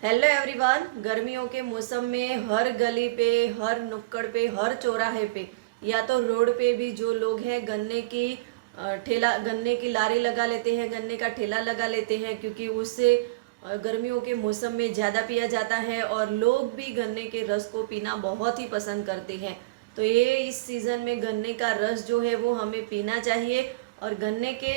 Hello everyone. गर्मियों के मौसम में हर गली पे, हर नुक्कड़ पे, हर चौराहे पे या तो रोड पे भी जो लोग हैं गन्ने की लारी लगा लेते हैं, गन्ने का ठेला लगा लेते हैं, क्योंकि उससे गर्मियों के मौसम में ज़्यादा पिया जाता है और लोग भी गन्ने के रस को पीना बहुत ही पसंद करते हैं। तो ये इस सीज़न में गन्ने का रस जो है वो हमें पीना चाहिए। और गन्ने के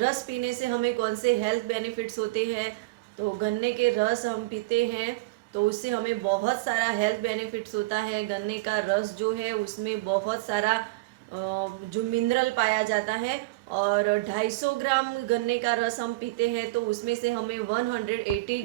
रस पीने से हमें कौन से हेल्थ बेनिफिट्स होते हैं, तो गन्ने के रस हम पीते हैं तो उससे हमें बहुत सारा हेल्थ बेनिफिट्स होता है। गन्ने का रस जो है उसमें बहुत सारा जो मिनरल पाया जाता है। और 250 ग्राम गन्ने का रस हम पीते हैं तो उसमें से हमें 180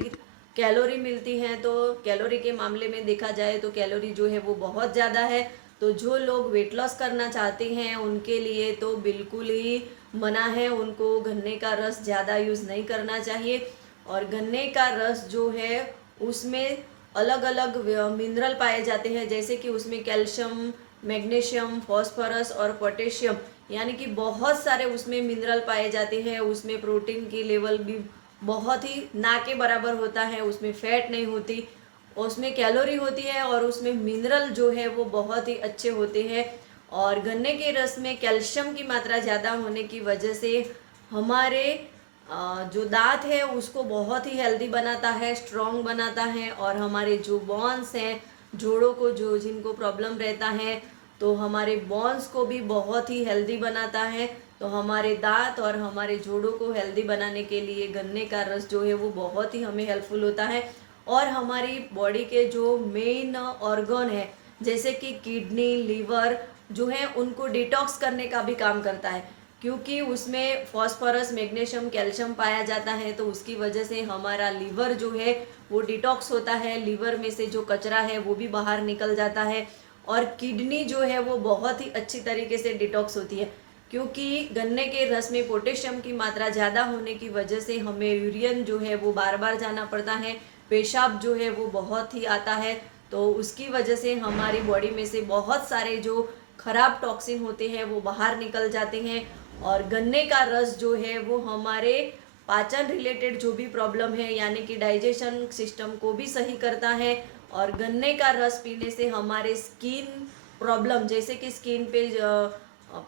कैलोरी मिलती है। तो कैलोरी के मामले में देखा जाए तो कैलोरी जो है वो बहुत ज़्यादा है। तो जो लोग वेट लॉस करना चाहते हैं उनके लिए तो बिल्कुल ही मना है, उनको गन्ने का रस ज़्यादा यूज़ नहीं करना चाहिए। और गन्ने का रस जो है उसमें अलग अलग मिनरल पाए जाते हैं, जैसे कि उसमें कैल्शियम, मैग्नीशियम, फॉस्फोरस और पोटेशियम, यानी कि बहुत सारे उसमें मिनरल पाए जाते हैं। उसमें प्रोटीन की लेवल भी बहुत ही ना के बराबर होता है, उसमें फैट नहीं होती, उसमें कैलोरी होती है और उसमें मिनरल जो है वो बहुत ही अच्छे होते हैं। और गन्ने के रस में कैल्शियम की मात्रा ज़्यादा होने की वजह से हमारे जो दांत है उसको बहुत ही हेल्दी बनाता है, स्ट्रॉन्ग बनाता है। और हमारे जो बॉन्स हैं, जोड़ों को जो जिनको प्रॉब्लम रहता है, तो हमारे बॉन्स को भी बहुत ही हेल्दी बनाता है। तो हमारे दांत और हमारे जोड़ों को हेल्दी बनाने के लिए गन्ने का रस जो है वो बहुत ही हमें हेल्पफुल होता है। और हमारी बॉडी के जो मेन ऑर्गन है, जैसे कि किडनी, लीवर जो है, उनको डिटॉक्स करने का भी काम करता है, क्योंकि उसमें फॉस्फोरस, मैग्नीशियम, कैल्शियम पाया जाता है। तो उसकी वजह से हमारा लीवर जो है वो डिटॉक्स होता है, लीवर में से जो कचरा है वो भी बाहर निकल जाता है। और किडनी जो है वो बहुत ही अच्छी तरीके से डिटॉक्स होती है, क्योंकि गन्ने के रस में पोटेशियम की मात्रा ज़्यादा होने की वजह से हमें यूरिन जो है वो बार बार जाना पड़ता है, पेशाब जो है वो बहुत ही आता है। तो उसकी वजह से हमारी बॉडी में से बहुत सारे जो खराब टॉक्सिन होते हैं वो बाहर निकल जाते हैं। और गन्ने का रस जो है वो हमारे पाचन रिलेटेड जो भी प्रॉब्लम है, यानी कि डाइजेशन सिस्टम को भी सही करता है। और गन्ने का रस पीने से हमारे स्किन प्रॉब्लम, जैसे कि स्किन पे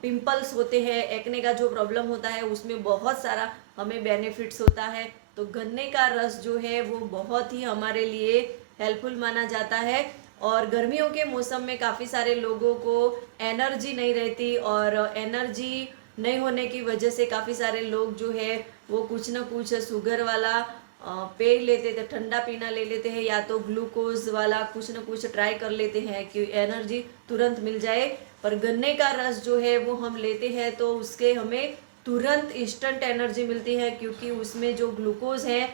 पिंपल्स होते हैं, एक्ने का जो प्रॉब्लम होता है, उसमें बहुत सारा हमें बेनिफिट्स होता है। तो गन्ने का रस जो है वो बहुत ही हमारे लिए हेल्पफुल माना जाता है। और गर्मियों के मौसम में काफ़ी सारे लोगों को एनर्जी नहीं रहती, और एनर्जी नहीं होने की वजह से काफ़ी सारे लोग जो है वो कुछ ना कुछ शुगर वाला पेय लेते थे, ठंडा पीना ले लेते हैं, या तो ग्लूकोज वाला कुछ ना कुछ ट्राई कर लेते हैं कि एनर्जी तुरंत मिल जाए। पर गन्ने का रस जो है वो हम लेते हैं तो उसके हमें तुरंत इंस्टेंट एनर्जी मिलती है, क्योंकि उसमें जो ग्लूकोज है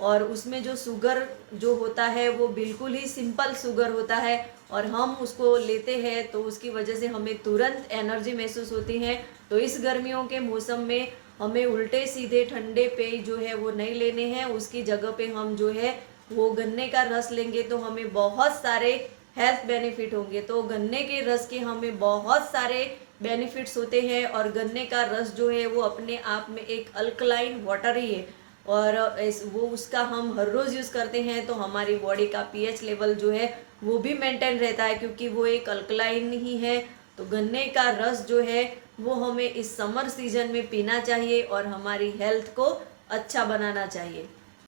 और उसमें जो शुगर जो होता है वो बिल्कुल ही सिंपल शुगर होता है, और हम उसको लेते हैं तो उसकी वजह से हमें तुरंत एनर्जी महसूस होती है। तो इस गर्मियों के मौसम में हमें उल्टे सीधे ठंडे पेय जो है वो नहीं लेने हैं, उसकी जगह पे हम जो है वो गन्ने का रस लेंगे तो हमें बहुत सारे हेल्थ बेनिफिट होंगे। तो गन्ने के रस के हमें बहुत सारे बेनिफिट्स होते हैं। और गन्ने का रस जो है वो अपने आप में एक अल्कलाइन वाटर ही है, और वो उसका हम हर रोज़ यूज़ करते हैं तो हमारी बॉडी का पीएच लेवल जो है वो भी मेंटेन रहता है, क्योंकि वो एक अल्कलाइन ही है। तो गन्ने का रस जो है वो हमें इस समर सीजन में पीना चाहिए और हमारी हेल्थ को अच्छा बनाना चाहिए।